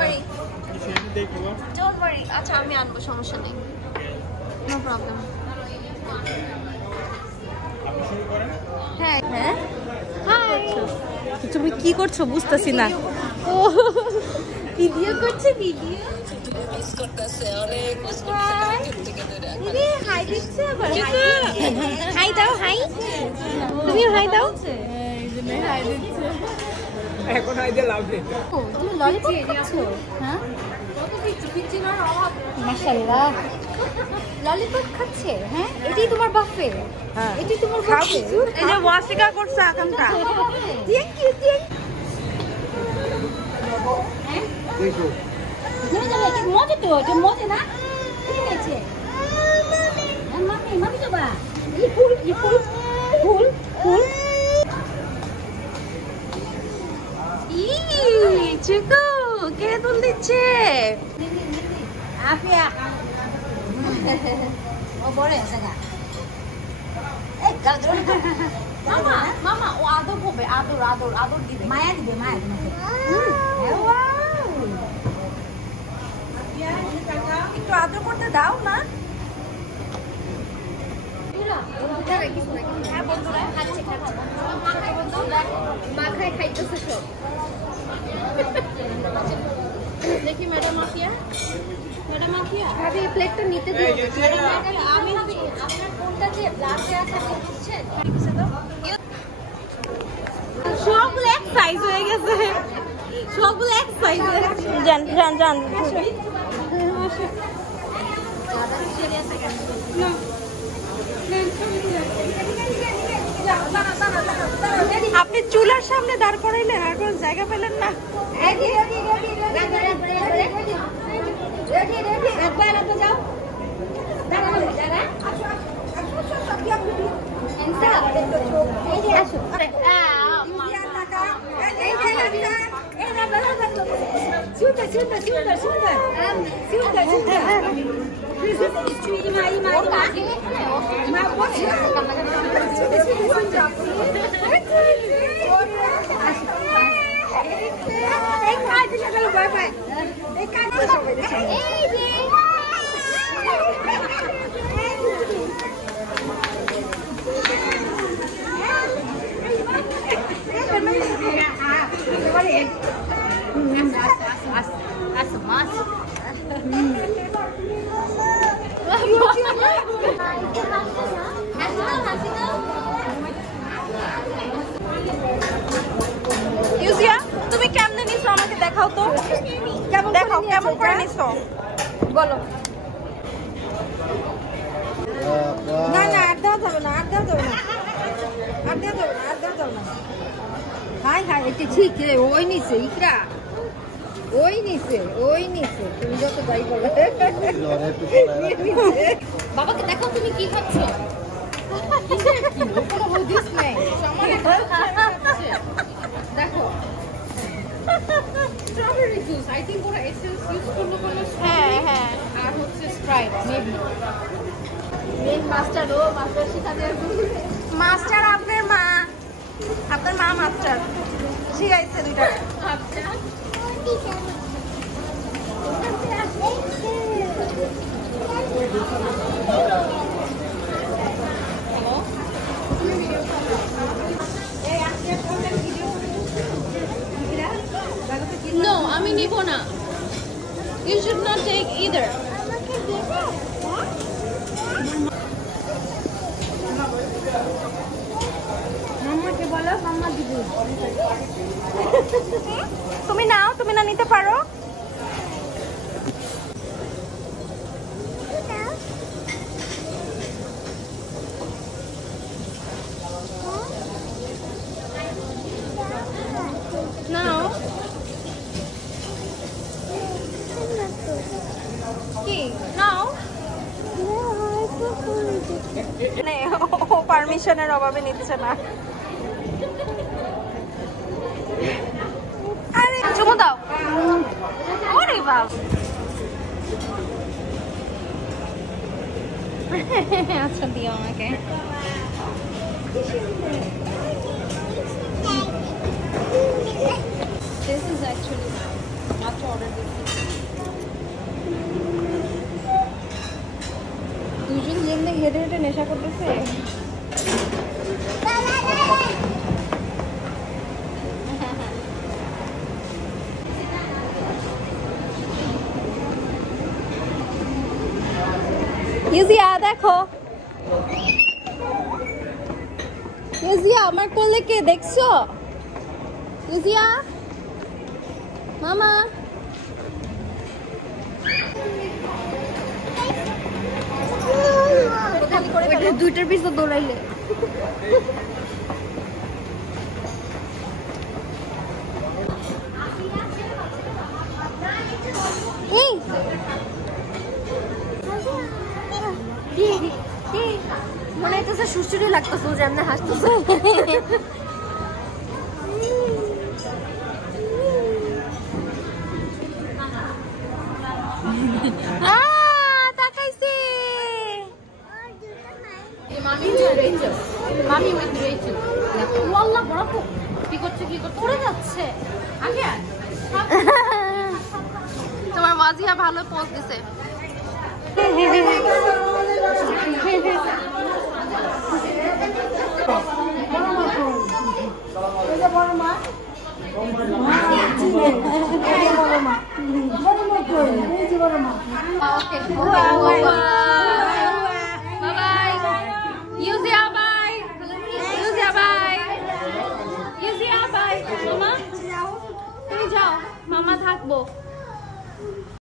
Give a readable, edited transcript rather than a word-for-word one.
Worry don't worry আচ্ছা আমি আনবো সমস্যা নেই নো প্রবলেম হ্যাঁ হ্যাঁ হাই তুমি কি করছো বুঝতেছি না ও ভিডিও করছে ভিডিও মিস করতেছে অনেক মিস দিদি হাই দিচ্ছে আবার হাই দাও হাই তুমি হাই দাও এই যে হাই দিচ্ছে এখন হাই দিয়ে লাভ নেই তুমি ললিপপ খাচ্ছো হ্যাঁ কত পিচ্চি না অভাব মাশাআল্লাহ ললিপপ খাচ্ছে হ্যাঁ এটাই তোমার বাফে হ্যাঁ এটাই তোমার বাফে এই যে ওয়াসিকা করছে আকামটা থ্যাংক ইউ দেখো ধরে যাবে এটা মজা তো এটা মজা না ঠিক আছে মামি যাবা এই ফুল ই চিকু কে তুল দিচ্ছে আফিয়া ও বড় আছে গা এই গাজর মামা ও আদর হবে আদর দিবে মায়া দিবে একটু আদর করতে দাও না হ্যাঁ বন্ধুরা খাচ্ছে মাখায় খাইতেছে সব দেখি ম্যাডাম মাফিয়া ভাবি এই প্লেটটা নিতে দিও আমি আপনার ফোনটা যে ব্লাড আছে বুঝছেন সবগুলো এক সাইজ হয়ে গেছে সবগুলো এক সাইজ হয়ে গেছে জান আপনি চুলার সামনে দাঁড় করাইলেন আর কোন জায়গা পেলেন না তুমি কেমনে নিছো আমাকে দেখাও তো দেখাও কেমন করে নিছো বলো না আর দেওয়া যাবে না হাই এটা ঠিক ওই নিচে ইকরা ওই নিচে তুমি যত যাই বলো বাবাকে দেখো তুমি কি খাচ্ছ দেখো স্ট্রবেরি জুস আই থিংক ওরা এসেন্স ইউজ করলো হ্যাঁ আর হচ্ছে স্প্রাইট মেবি মেন মাস্টার শিখাতে মাস্টার আপনার মা মাস্টার শিখাইছে দুইটা No, আমি নিব না You should not take either মাম্মাকে বলো মাম্মা দিব তুমি নাও তুমি না নিতে পারো নাও কি নাও ও পারমিশনের অভাবে নিচ্ছে না আরে চুমু দাও ওরে বাপ আচ্ছা দিও আমাকে This is actually not to order this নেশা করতেছে। ইউজিয়া দেখো, ইউজিয়া আমার কোলে কে দেখছো? ইউজিয়া মামা দুইটার পিছনে দৌড়াইলে মনে হইতেছে সুস্থিরই লাগতেছে, যেমন হাসতেছে। মামি with Rachel. ওয়াল্লাহ বড় কি করছে পড়ে যাচ্ছে আগে। তোমার ওয়াজিয়া ভালো পোজ দিছে। মামা তুমি যাও, মামা থাকবো।